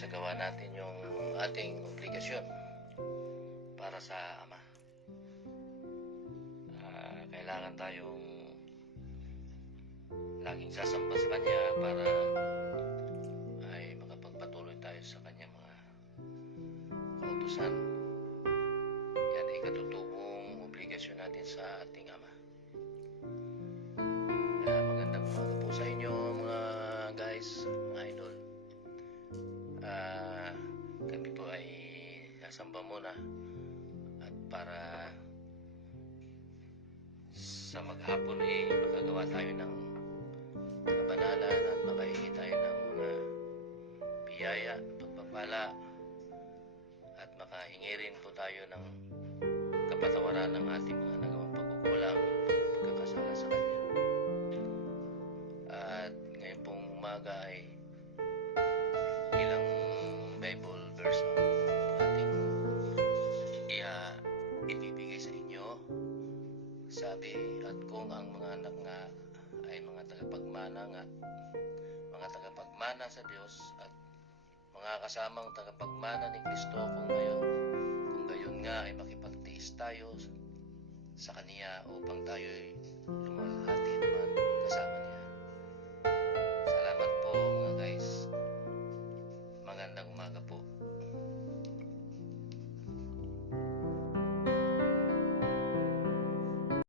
isagawa natin yung ating obligasyon para sa Ama. Kailangan tayong laging sasamba sa Kanya para ay makapagpatuloy tayo sa Kanyang mga kautusan. Yan ay katutubong obligasyon natin sa ating Ama. Magandang umaga po sa inyo mga guys, mga idol. Kami po ay sasamba muna at para sa maghapon ay makagawa tayo ng kabanalan at makahingi tayo ng mga biyaya, pagpapala at makahingi rin po tayo ng kapatawaran ng ating mga nagawang pagkukulang, pagkakasala sa Kanya. At ngayon pong umaga ay ilang Bible verse ang ating ibibigay sa inyo. Sabi, at kung ang mga anak nga ay mga tagapagmana nga, mga tagapagmana sa Diyos at mga kasamang tagapagmana ni Kristo, kung gayon nga ay makipagtiis tayo sa Kaniya upang tayo